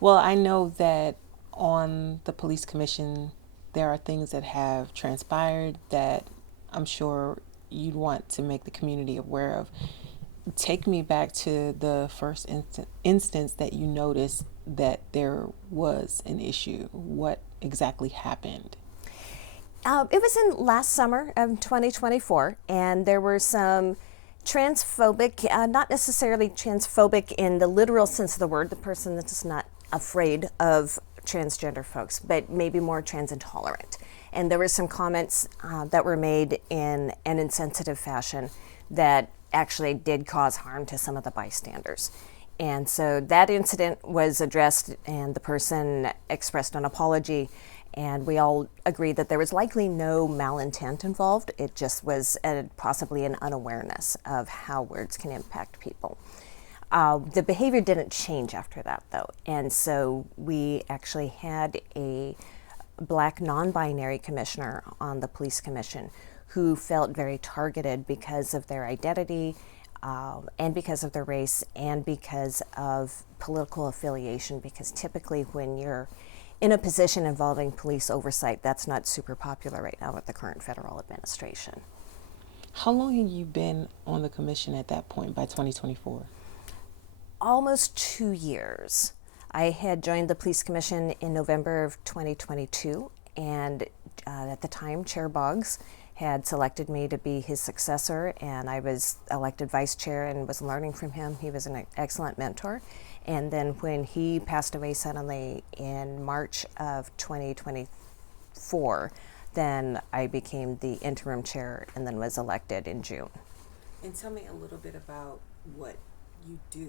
Well, I know that on the police commission, there are things that have transpired that I'm sure you'd want to make the community aware of. Take me back to the first instance that you noticed that there was an issue. What exactly happened? It was in last summer of 2024, and there were some transphobic, not necessarily transphobic in the literal sense of the word, the person that's not afraid of transgender folks, but maybe more trans-intolerant. And there were some comments that were made in an insensitive fashion that actually did cause harm to some of the bystanders. And so that incident was addressed, and the person expressed an apology, and we all agreed that there was likely no malintent involved. It just was possibly an unawareness of how words can impact people. The behavior didn't change after that, though, and so we actually had a Black non-binary commissioner on the police commission who felt very targeted because of their identity, and because of their race, and because of political affiliation, because typically when you're in a position involving police oversight, that's not super popular right now with the current federal administration. How long have you been on the commission at that point by 2024? Almost 2 years. I had joined the police commission in November of 2022, and at the time, Chair Boggs had selected me to be his successor, and I was elected vice chair and was learning from him. He was an excellent mentor. And then when he passed away suddenly in March of 2024, then I became the interim chair and then was elected in June. And tell me a little bit about what you do.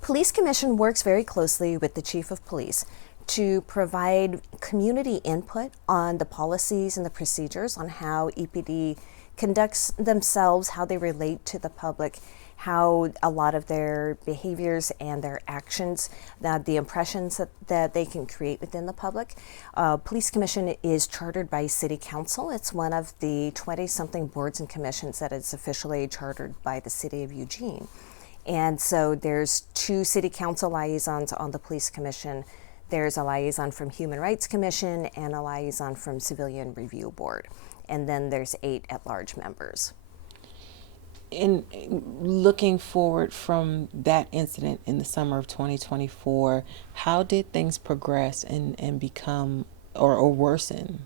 Police Commission works very closely with the Chief of Police to provide community input on the policies and the procedures on how EPD conducts themselves, how they relate to the public, how a lot of their behaviors and their actions, the impressions that they can create within the public. Police Commission is chartered by City Council. It's one of the 20-something boards and commissions that is officially chartered by the City of Eugene. And so there's 2 City Council liaisons on the Police Commission. There's a liaison from Human Rights Commission and a liaison from Civilian Review Board. And then there's 8 at-large members. In looking forward from that incident in the summer of 2024, how did things progress and become or worsen?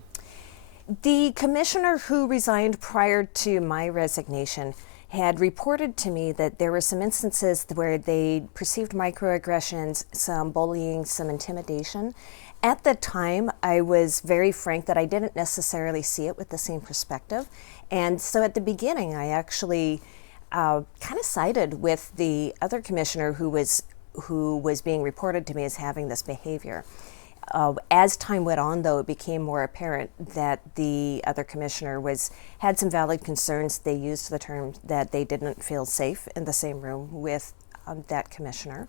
The commissioner who resigned prior to my resignation had reported to me that there were some instances where they perceived microaggressions, some bullying, some intimidation. At the time, I was very frank that I didn't necessarily see it with the same perspective. And so at the beginning, I actually kind of sided with the other commissioner who was being reported to me as having this behavior. As time went on, though, it became more apparent that the other commissioner had some valid concerns. They used the term that they didn't feel safe in the same room with that commissioner.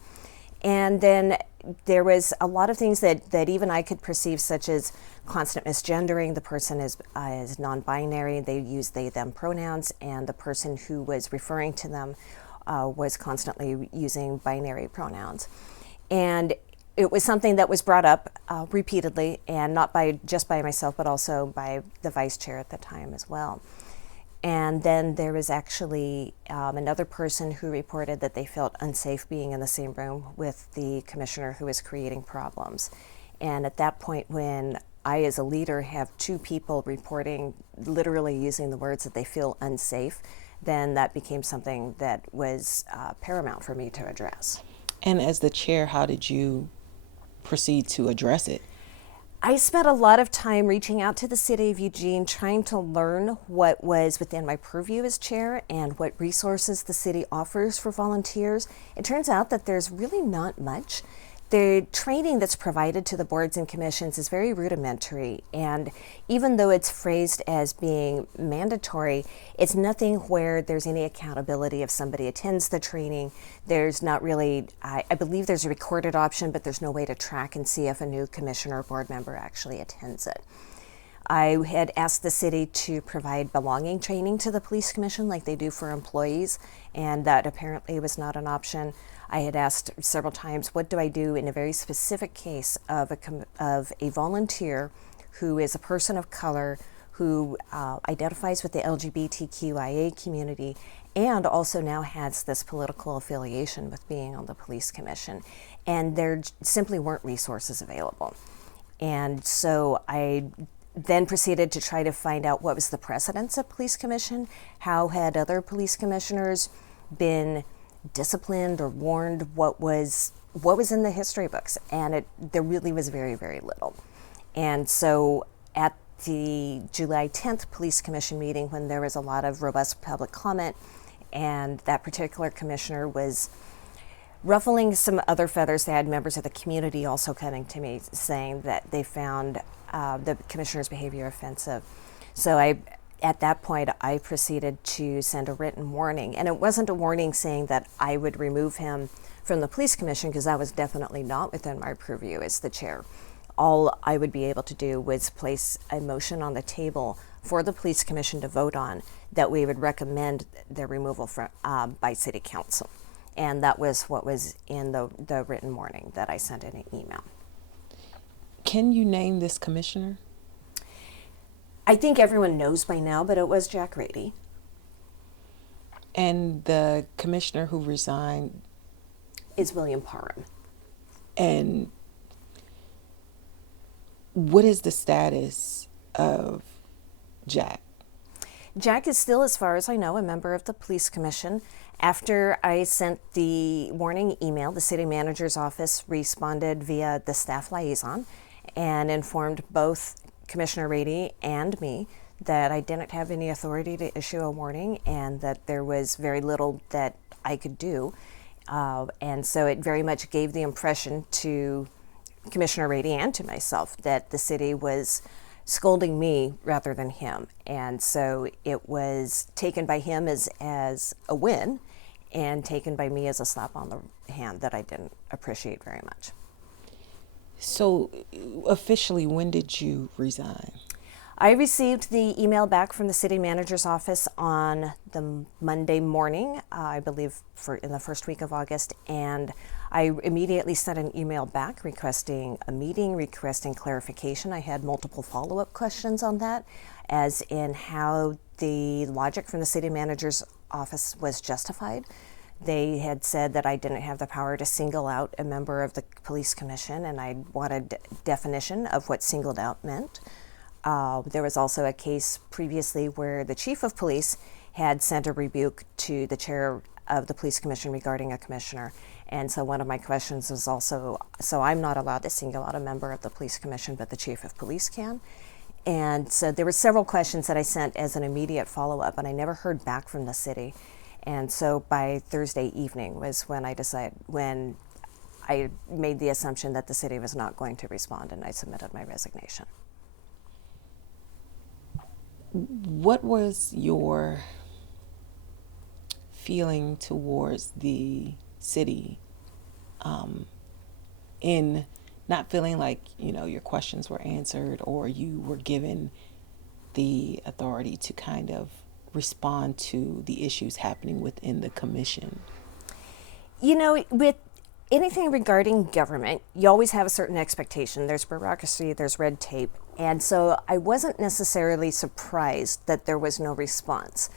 And then there was a lot of things that even I could perceive, such as constant misgendering. The person is non-binary. They use they, them pronouns, and the person who was referring to them was constantly using binary pronouns. And it was something that was brought up repeatedly, and not just by myself, but also by the vice chair at the time as well. And then there was actually another person who reported that they felt unsafe being in the same room with the commissioner who was creating problems. And at that point, when I, as a leader, have 2 people reporting, literally using the words that they feel unsafe, then that became something that was paramount for me to address. And as the chair, how did you proceed to address it? I spent a lot of time reaching out to the City of Eugene, trying to learn what was within my purview as chair and what resources the city offers for volunteers. It turns out that there's really not much. The training that's provided to the boards and commissions is very rudimentary, and even though it's phrased as being mandatory, it's nothing where there's any accountability if somebody attends the training. There's not really, I believe there's a recorded option, but there's no way to track and see if a new commissioner or board member actually attends it. I had asked the city to provide belonging training to the police commission like they do for employees, and that apparently was not an option. I had asked several times, what do I do in a very specific case of a volunteer who is a person of color, who identifies with the LGBTQIA community, and also now has this political affiliation with being on the police commission. And there simply weren't resources available. And so I then proceeded to try to find out what was the precedence of police commission, how had other police commissioners been disciplined or warned, what was in the history books, and there really was very, very little. And so at the July 10th Police Commission meeting, when there was a lot of robust public comment, and that particular commissioner was ruffling some other feathers, they had members of the community also coming to me saying that they found the commissioner's behavior offensive. So at that point, I proceeded to send a written warning. And it wasn't a warning saying that I would remove him from the police commission, because that was definitely not within my purview as the chair. All I would be able to do was place a motion on the table for the police commission to vote on that we would recommend their removal from, by city council. And that was what was in the written warning that I sent in an email. Can you name this commissioner? I think everyone knows by now, but it was Jack Radey. And the commissioner who resigned Is William Parham. And what is the status of Jack? Jack is still, as far as I know, a member of the police commission. After I sent the warning email, the city manager's office responded via the staff liaison and informed both Commissioner Radey and me that I didn't have any authority to issue a warning and that there was very little that I could do. And so it very much gave the impression to Commissioner Radey and to myself that the city was scolding me rather than him. And so it was taken by him as a win and taken by me as a slap on the hand that I didn't appreciate very much. So officially, when did you resign? I received the email back from the city manager's office on the Monday morning, I believe in the first week of August, and I immediately sent an email back requesting a meeting, requesting clarification. I had multiple follow-up questions on that, as in how the logic from the city manager's office was justified. They had said that I didn't have the power to single out a member of the police commission, and I wanted definition of what singled out meant. There was also a case previously where the chief of police had sent a rebuke to the chair of the police commission regarding a commissioner. And so one of my questions was also, so I'm not allowed to single out a member of the police commission, but the chief of police can. And so there were several questions that I sent as an immediate follow-up, and I never heard back from the city. And so by Thursday evening was when when I made the assumption that the city was not going to respond, and I submitted my resignation. What was your feeling towards the city in not feeling like, your questions were answered or you were given the authority to kind of respond to the issues happening within the commission? With anything regarding government, you always have a certain expectation. There's bureaucracy, there's red tape. And so I wasn't necessarily surprised that there was no response.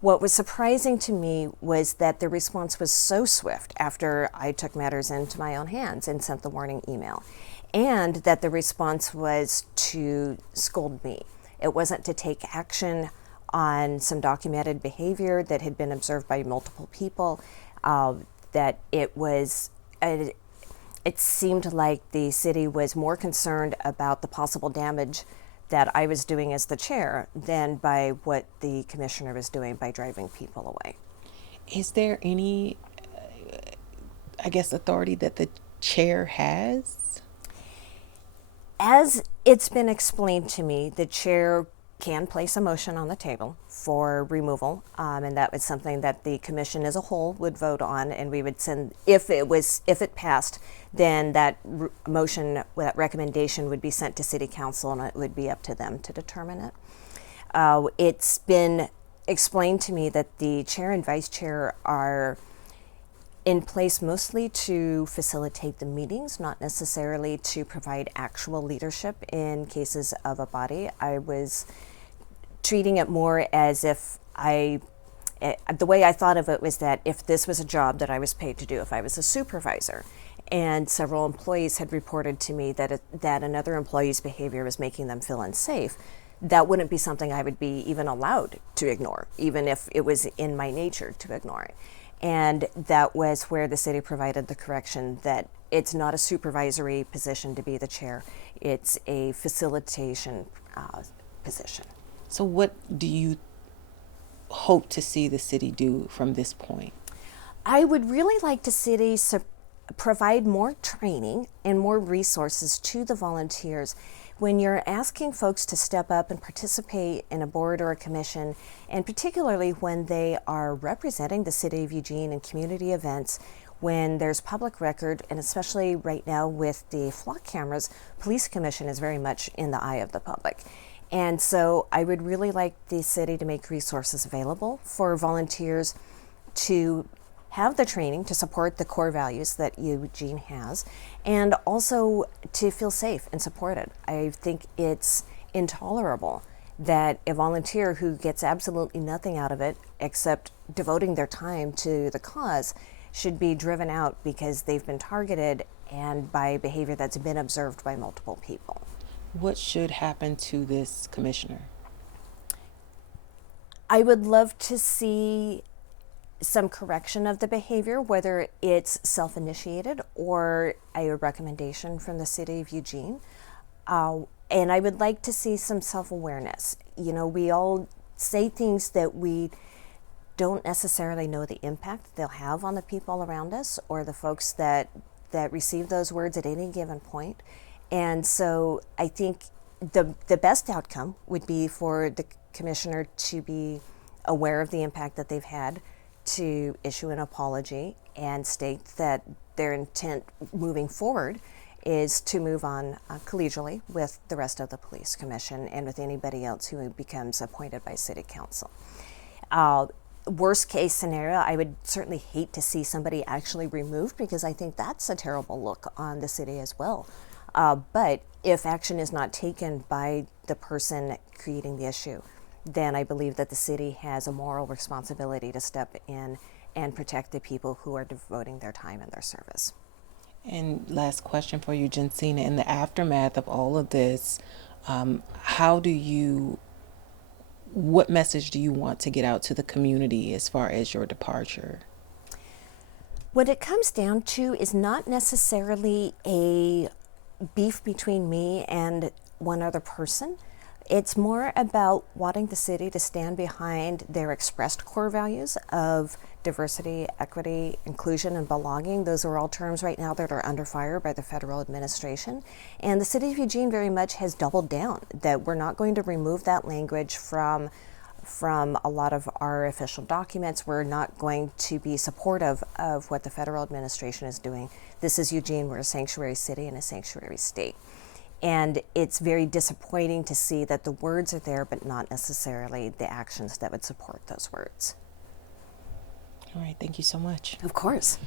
What was surprising to me was that the response was so swift after I took matters into my own hands and sent the warning email, and that the response was to scold me. It wasn't to take action on some documented behavior that had been observed by multiple people, that it was, it seemed like the city was more concerned about the possible damage that I was doing as the chair than by what the commissioner was doing by driving people away. Is there any, authority that the chair has? As it's been explained to me, the chair can place a motion on the table for removal, and that was something that the commission as a whole would vote on, and we would send, if it passed, then that motion, that recommendation would be sent to city council, and it would be up to them to determine it. It's been explained to me that the chair and vice chair are in place mostly to facilitate the meetings, not necessarily to provide actual leadership in cases of a body. I was treating it more as if the way I thought of it was that if this was a job that I was paid to do, if I was a supervisor, and several employees had reported to me that another employee's behavior was making them feel unsafe, that wouldn't be something I would be even allowed to ignore, even if it was in my nature to ignore it. And that was where the city provided the correction that it's not a supervisory position to be the chair, it's a facilitation position. So what do you hope to see the city do from this point? I would really like to see provide more training and more resources to the volunteers. When you're asking folks to step up and participate in a board or a commission, and particularly when they are representing the city of Eugene in community events, when there's public record, and especially right now with the flock cameras, police commission is very much in the eye of the public. And so I would really like the city to make resources available for volunteers to have the training to support the core values that Eugene has, and also to feel safe and supported. I think it's intolerable that a volunteer who gets absolutely nothing out of it except devoting their time to the cause should be driven out because they've been targeted and by behavior that's been observed by multiple people. What should happen to this commissioner? I would love to see some correction of the behavior, whether it's self-initiated or a recommendation from the city of Eugene. And I would like to see some self-awareness. You know, we all say things that we don't necessarily know the impact they'll have on the people around us or the folks that receive those words at any given point. And so I think the best outcome would be for the commissioner to be aware of the impact that they've had, to issue an apology and state that their intent moving forward is to move on collegially with the rest of the police commission and with anybody else who becomes appointed by city council. Worst case scenario, I would certainly hate to see somebody actually removed because I think that's a terrible look on the city as well. But if action is not taken by the person creating the issue, then I believe that the city has a moral responsibility to step in and protect the people who are devoting their time and their service. And last question for you, Jensina. In the aftermath of all of this, what message do you want to get out to the community as far as your departure? What it comes down to is not necessarily a beef between me and one other person. It's more about wanting the city to stand behind their expressed core values of diversity, equity, inclusion, and belonging. Those are all terms right now that are under fire by the federal administration. And the city of Eugene very much has doubled down that we're not going to remove that language from a lot of our official documents. We're not going to be supportive of what the federal administration is doing. This is Eugene. We're a sanctuary city and a sanctuary state. And it's very disappointing to see that the words are there, but not necessarily the actions that would support those words. All right, thank you so much. Of course.